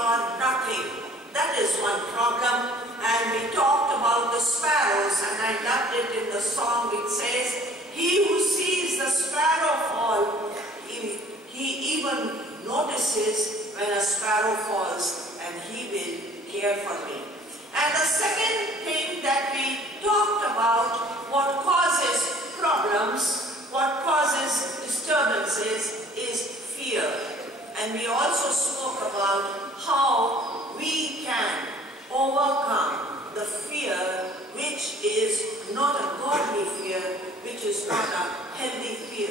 are nothing. That is one problem. And we talked about the sparrows, and I loved it in the song which says, he who sees the sparrow fall, he even notices when a sparrow falls, and he will care for me. And the second thing that we talked about, what causes problems, what causes disturbances, is fear. And we also spoke about how we can overcome the fear which is not a godly fear, which is not a healthy fear.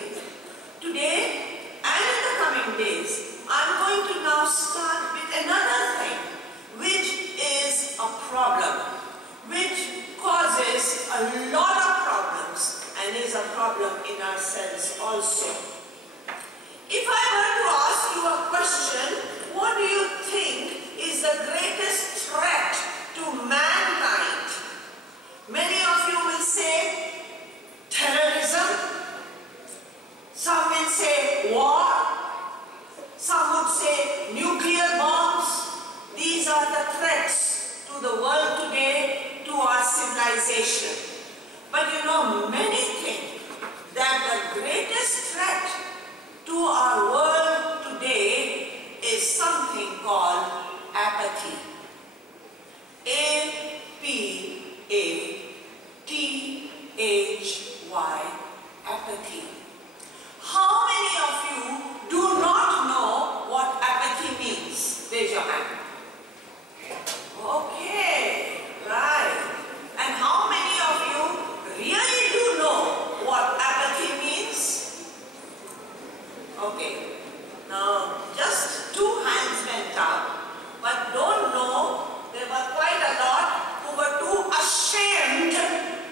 Today and in the coming days, I'm going to now start with another thing which is a problem, which causes a lot of problems and is a problem in ourselves also. If I were to ask you a question, what do you think is the greatest threat to mankind? Many of you will say terrorism, some will say war, some would say nuclear bombs. These are the threats to the world today, to our civilization. But you know, many think that the greatest threat to our world today is something called apathy. A-P-A-T-H-Y, apathy. How many of you do not know what apathy means? Raise your hand. Okay, right. And how many of you really do know what apathy means? Okay. Now, just 2 hands went up, but don't know, there were quite a lot who were too ashamed,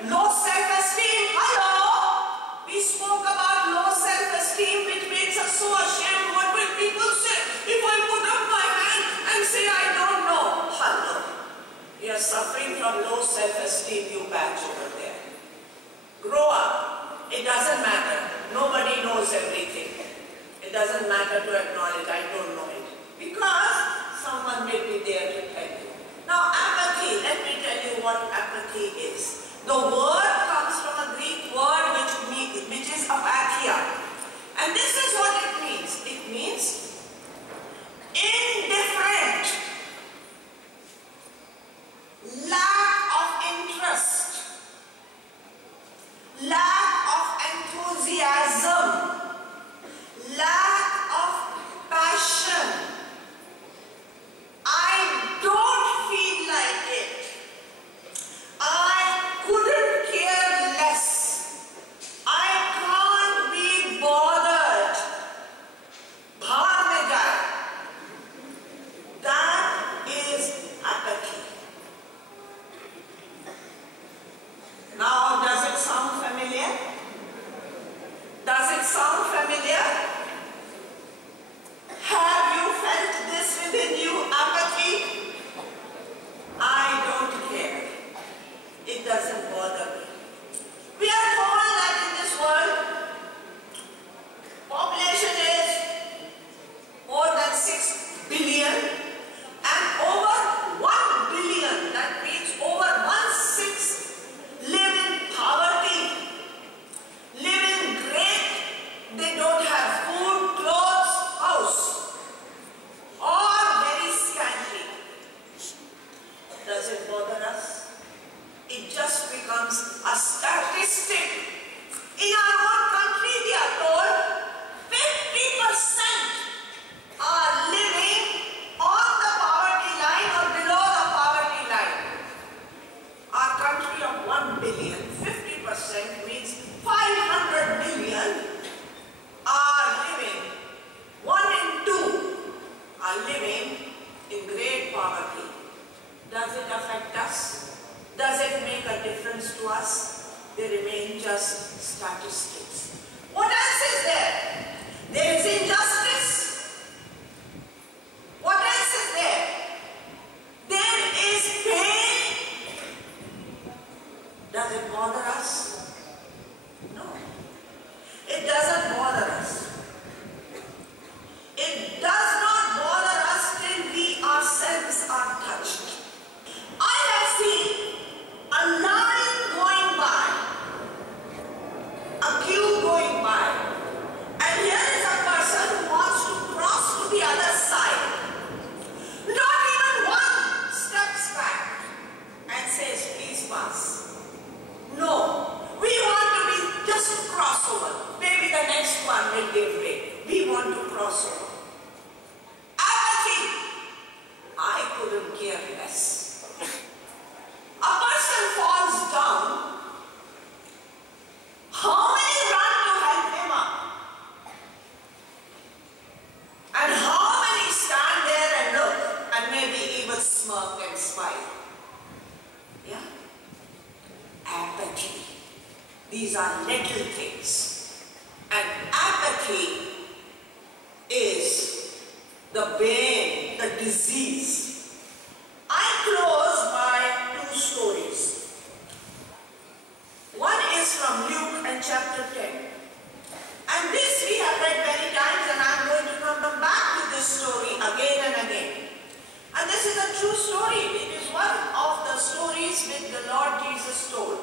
low self-esteem. Hello! We spoke about low self-esteem, which makes us so ashamed. What will people say if I put up my hand and say I don't know? Hello! You are suffering from low self-esteem, you batch over there. Grow up. It doesn't matter. Nobody knows everything. It doesn't matter to acknowledge, I don't know it. Because someone may be there to tell you. Now apathy, let me tell you what apathy is. The word comes from a Greek word which is apathia. And this is what it means. It means indifferent, lack of interest, lack of enthusiasm, lack of passion. I don't feel like it. I couldn't care less. I can't be bothered. Bhar mein jaye. That is apathy. Now, does it sound familiar? Does it sound familiar? Have you felt this within you, apathy? I don't care. It doesn't bother me. We are told that in this world, population is more than 6 billion, and over 1 billion, that means over 1/6, live in poverty, live in great, they don't have food, clothes, house, or very scanty. Does it bother us? It just becomes a statistic. In our own country, we are told 50% are living on the poverty line or below the poverty line. Our country of 1 billion, 50% means 500 million are living, 1 in 2 are living in great poverty. Does it affect us? Does it make a difference to us? They remain just statistics. What else is there? There is injustice. What else is there? There is pain. Does it bother us? No. It doesn't bother us. It does not bother us till we are are little things. And apathy is the bane, the disease. I close by two stories. One is from Luke and chapter 10. And this we have read many times, and I am going to come back to this story again and again. And this is a true story. It is one of the stories which the Lord Jesus told.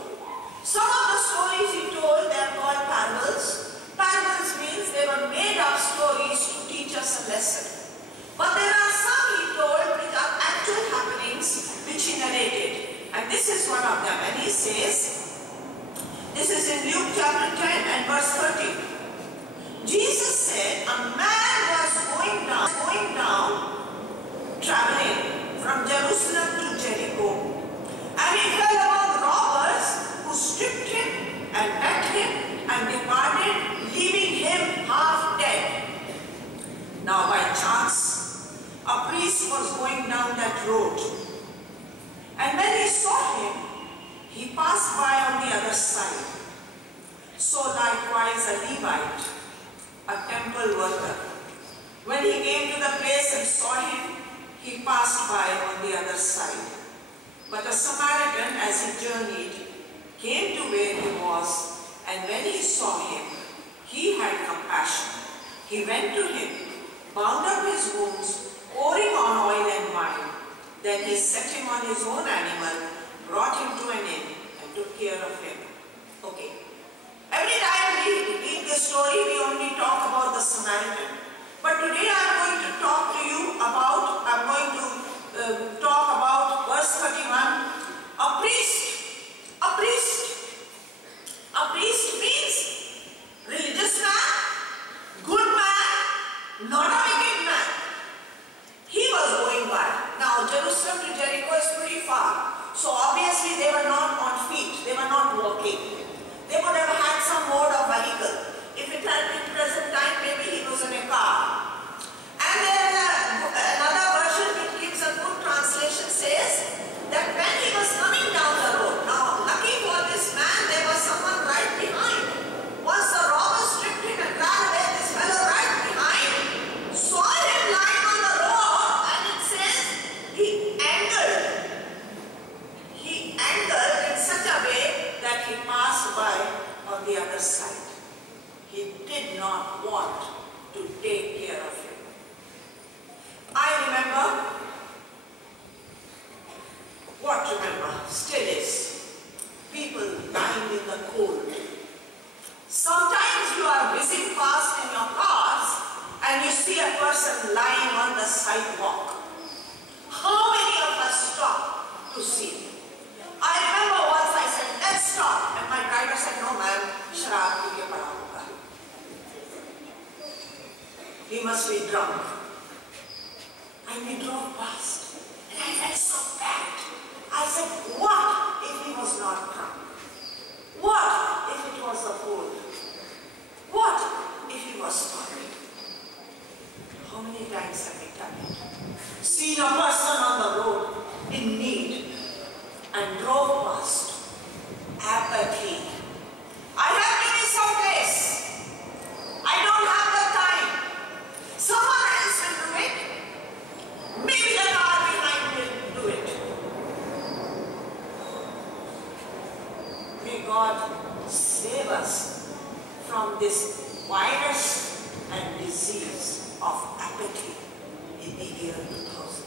Some of the stories he told, they are called parables. Parables means they were made up stories to teach us a lesson. But there are some he told which are actual happenings which he narrated. And this is one of them. And he says, this is in Luke chapter 10 and verse 30. Jesus said, a man was going down, traveling from Jerusalem to Jericho. And he fell among robbers who stripped him and beat him and departed, leaving him half dead. Now by chance, a priest was going down that road. And when he saw him, he passed by on the other side. So likewise a Levite, a temple worker, when he came to the place and saw him, he passed by on the other side. But a Samaritan, as he journeyed, came to where he was, and when he saw him, he had compassion. He went to him, bound up his wounds, pouring on oil and wine. Then he set him on his own animal, brought him to an inn, and took care of him. Okay. Every time we read this story, we only talk about the Samaritan. But today I am going to talk to you about, talk about verse 31. A priest. A priest. A priest means religious man, good man, not a wicked man. He was going by. Now Jerusalem to Jericho is pretty far. So obviously they were not on feet. They were not walking. They would have had some mode of vehicle. If it had been present time, maybe he was in a car. And then another version which gives a good translation says that when he was coming down the road, now lucky for this man, there was someone right behind. Once the robbers stripped him and ran away, this fellow right behind saw him lying on the road, and it says he angled. He angled in such a way that he passed by on the other side. He did not want to take care of him. I remember, still is, people lying in the cold. Sometimes you are whizzing past in your cars and you see a person lying on the sidewalk. How many of us stop to see? I remember once I said, let's stop. And my driver said, no ma'am, sharab pee ke pada hoga. He must be drunk. And we drove past. And I felt so bad. I said, what if he was not drunk? What if it was a fool? What if he was sorry? How many times have we done it? Seen a person on the road in need and drove past. Apathy. I have to be someplace. I don't have the time. Someone else will do it. Maybe the car behind will do it. May God save us from this virus and disease of apathy in the year 2000.